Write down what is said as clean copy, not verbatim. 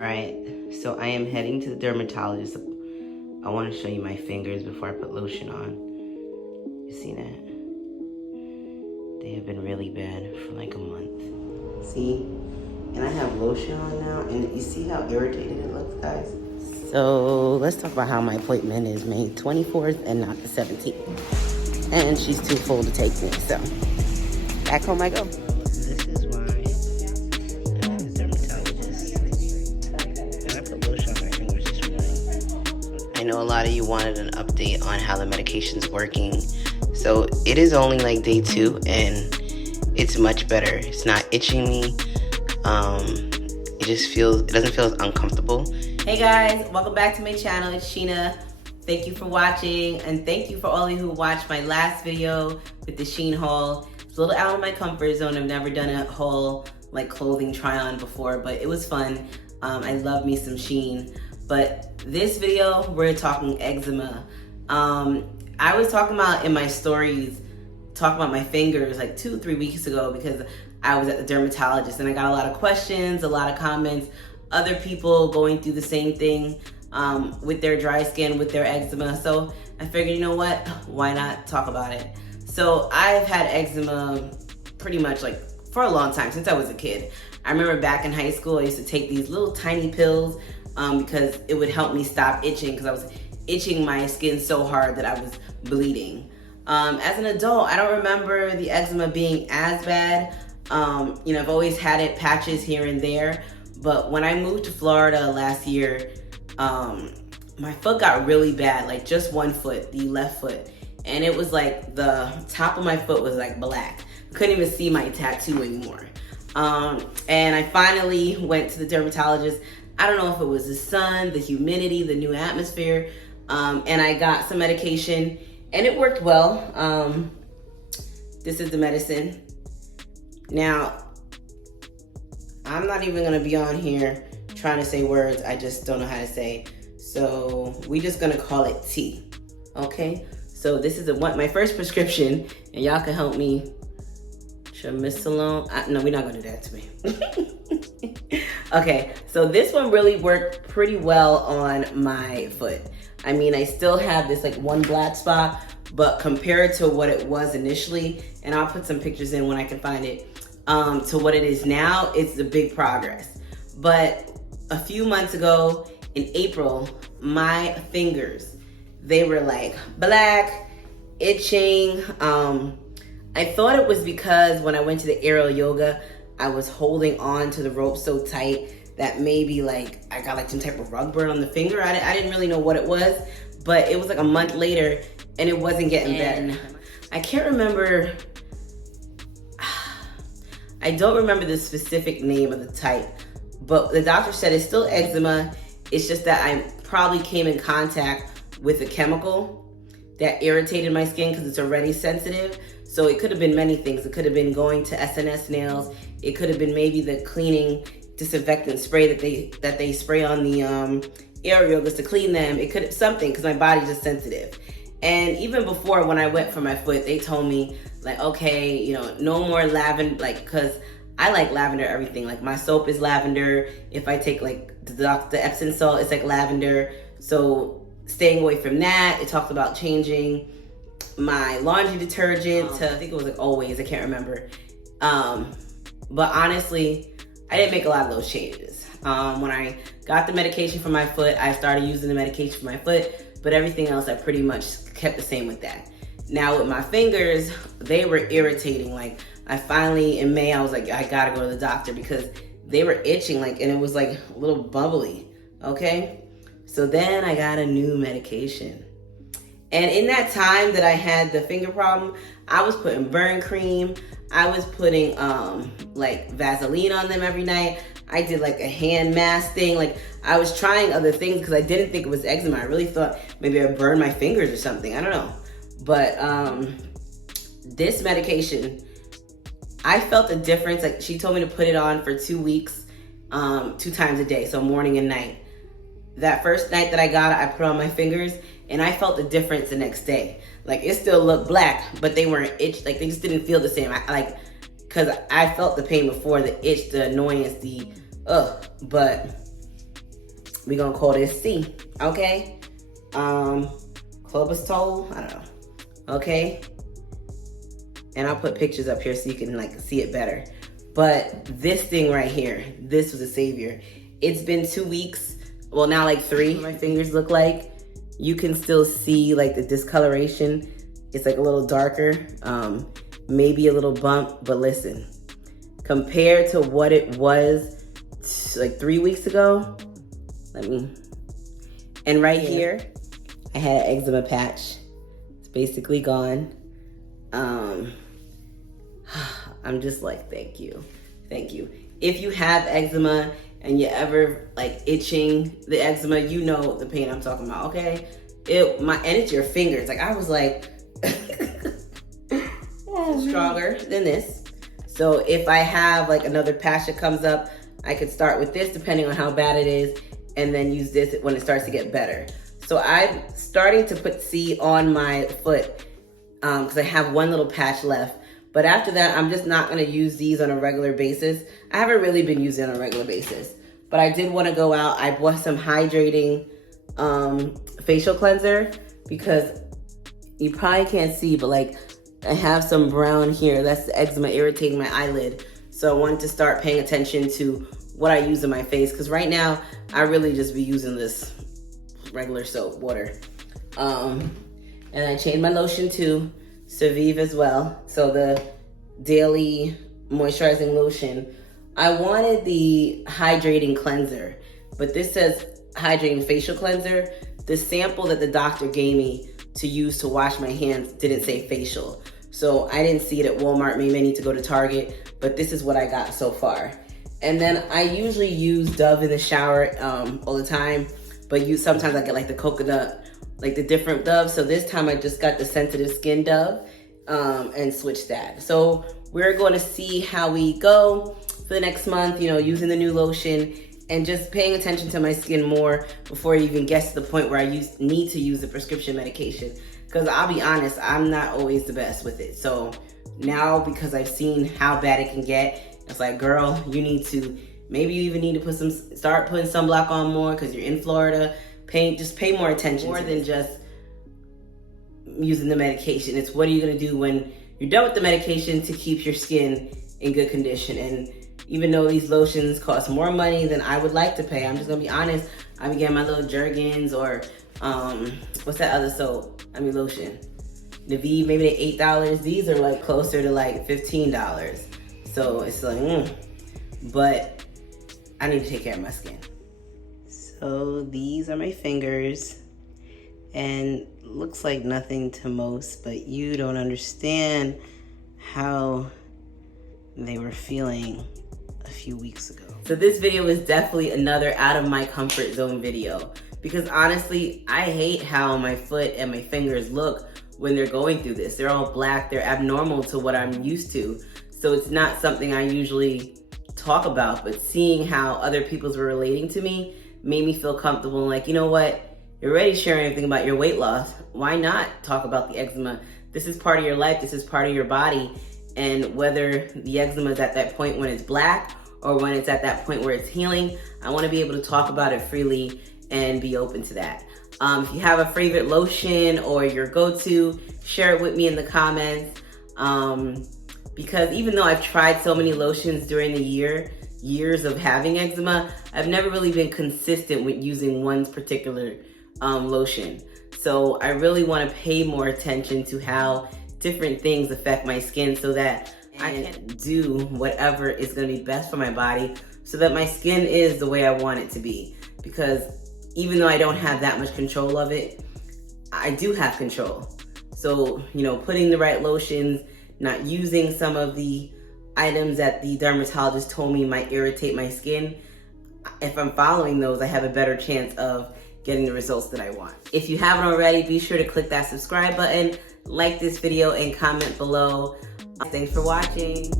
Alright, so I am heading to the dermatologist. I want to show you my fingers before I put lotion on. You see that? They have been really bad for like a month. See? And I have lotion on now, and you see how irritated it looks, guys? So let's talk about how my appointment is May 24th and not the 17th. And she's too full to take me, so back home I go. This is why I'm at the dermatologist. And I put lotion on my fingers this morning. I know a lot of you wanted an update on how the medication's working. So it is only like day 2 and it's much better. It's not itching me. It doesn't feel as uncomfortable. Hey guys, welcome back to my channel. It's Sheena. Thank you for watching, and thank you for all of you who watched my last video with the Shein haul. It's a little out of my comfort zone. I've never done a whole like clothing try on before, but it was fun. I love me some Shein. But this video, we're talking eczema. I was talking about in my stories, talking about my fingers like 2-3 weeks ago because I was at the dermatologist and I got a lot of questions, a lot of comments, other people going through the same thing with their dry skin, with their eczema. So I figured, you know what, why not talk about it? So I've had eczema pretty much like for a long time, since I was a kid. I remember back in high school, I used to take these little tiny pills because it would help me stop itching because I was itching my skin so hard that I was bleeding. As an adult, I don't remember the eczema being as bad. You know, I've always had it, patches here and there. But when I moved to Florida last year, my foot got really bad, like just one foot, the left foot. And it was like the top of my foot was like black. Couldn't even see my tattoo anymore. And I finally went to the dermatologist. I don't know if it was the sun, the humidity, the new atmosphere. And I got some medication and it worked well. This is the medicine. Now, I'm not even gonna be on here trying to say words I just don't know how to say. So we just gonna call it T, okay? So this is my first prescription, and y'all can help me. Triamcinolone, no, we're not gonna do that to me. Okay, so this one really worked pretty well on my foot. I mean, I still have this like one black spot, but compared to what it was initially, and I'll put some pictures in when I can find it, to what it is now, it's a big progress. But a few months ago in April, my fingers, they were like black, itching. I thought it was because when I went to the aerial yoga, I was holding on to the rope so tight that maybe like I got like some type of rug burn on the finger. I didn't really know what it was, but it was like a month later and it wasn't getting better. I can't remember. I don't remember the specific name of the type, but the doctor said it's still eczema. It's just that I probably came in contact with a chemical that irritated my skin because it's already sensitive. So it could have been many things. It could have been going to SNS nails. It could have been maybe the cleaning disinfectant spray that they spray on the aerial just to clean them. It could have something because my body's just sensitive. And even before, when I went for my foot, they told me like, okay, you know, no more lavender, like, cause I like lavender everything. Like my soap is lavender. If I take like the Epsom salt, it's like lavender. So staying away from that. It talked about changing my laundry detergent to, I think it was like Always, I can't remember. But honestly, I didn't make a lot of those changes. When I got the medication for my foot, I started using the medication for my foot, but everything else I pretty much kept the same with that. Now with my fingers, they were irritating. Like I finally, in May, I was like, I gotta go to the doctor because they were itching like, and it was like a little bubbly, okay? So then I got a new medication. And in that time that I had the finger problem, I was putting burn cream. I was putting like Vaseline on them every night. I did like a hand mask thing. Like I was trying other things because I didn't think it was eczema. I really thought maybe I burned my fingers or something. I don't know. But this medication, I felt a difference. Like she told me to put it on for 2 weeks, 2 times a day, so morning and night. That first night that I got it, I put it on my fingers and I felt the difference the next day. Like it still looked black, but they weren't itched. Like they just didn't feel the same. Cause I felt the pain before, the itch, the annoyance, but we're gonna call this C, okay? Clobestol, I don't know, okay? And I'll put pictures up here so you can like see it better. But this thing right here, this was a savior. It's been 2 weeks, well now like 3, my fingers look like. You can still see like the discoloration. It's like a little darker, maybe a little bump, but listen, compared to what it was like 3 weeks ago, and right here, I had an eczema patch. It's basically gone. I'm just like, thank you. Thank you. If you have eczema and you ever like itching the eczema, you know the pain I'm talking about, okay? And it's your fingers. Like I was like, stronger than this. So if I have like another patch that comes up, I could start with this depending on how bad it is, and then use this when it starts to get better. So I'm starting to put C on my foot because I have one little patch left. But after that, I'm just not gonna use these on a regular basis. I haven't really been using it on a regular basis, but I did wanna go out. I bought some hydrating facial cleanser because you probably can't see, but like I have some brown here. That's the eczema irritating my eyelid. So I wanted to start paying attention to what I use in my face, because right now I really just be using this regular soap water. And I changed my lotion to Civive as well. So the daily moisturizing lotion. I wanted the hydrating cleanser, but this says hydrating facial cleanser. The sample that the doctor gave me to use to wash my hands didn't say facial. So I didn't see it at Walmart. Maybe I need to go to Target, but this is what I got so far. And then I usually use Dove in the shower all the time, but sometimes I get like the coconut, like the different Dove. So this time I just got the sensitive skin Dove and switched that. So we're going to see how we go for the next month, you know, using the new lotion and just paying attention to my skin more before it even gets to the point where I need to use the prescription medication. Because I'll be honest, I'm not always the best with it. So now, because I've seen how bad it can get, it's like, girl, you need to, maybe you even need to start putting sunblock on more because you're in Florida. Just pay more attention. More than just using the medication. It's what are you gonna do when you're done with the medication to keep your skin in good condition. And even though these lotions cost more money than I would like to pay, I'm just gonna be honest, I'm getting my little Jergens or what's that other soap? Lotion. Navive, maybe they're $8. These are like closer to like $15. So it's like, but I need to take care of my skin. So these are my fingers, and looks like nothing to most, but you don't understand how they were feeling a few weeks ago. So this video is definitely another out of my comfort zone video, because honestly, I hate how my foot and my fingers look when they're going through this. They're all black, they're abnormal to what I'm used to. So it's not something I usually talk about, but seeing how other people's were relating to me made me feel comfortable. Like, you know what? You're already sharing everything about your weight loss. Why not talk about the eczema? This is part of your life, this is part of your body. And whether the eczema is at that point when it's black or when it's at that point where it's healing, I wanna be able to talk about it freely and be open to that. If you have a favorite lotion or your go-to, share it with me in the comments. Because even though I've tried so many lotions during the years of having eczema, I've never really been consistent with using one particular lotion. So I really want to pay more attention to how different things affect my skin so that I can do whatever is going to be best for my body so that my skin is the way I want it to be. Because even though I don't have that much control of it, I do have control. So, you know, putting the right lotions, not using some of the items that the dermatologist told me might irritate my skin, if I'm following those, I have a better chance of getting the results that I want. If you haven't already, be sure to click that subscribe button, like this video, and comment below. Thanks for watching.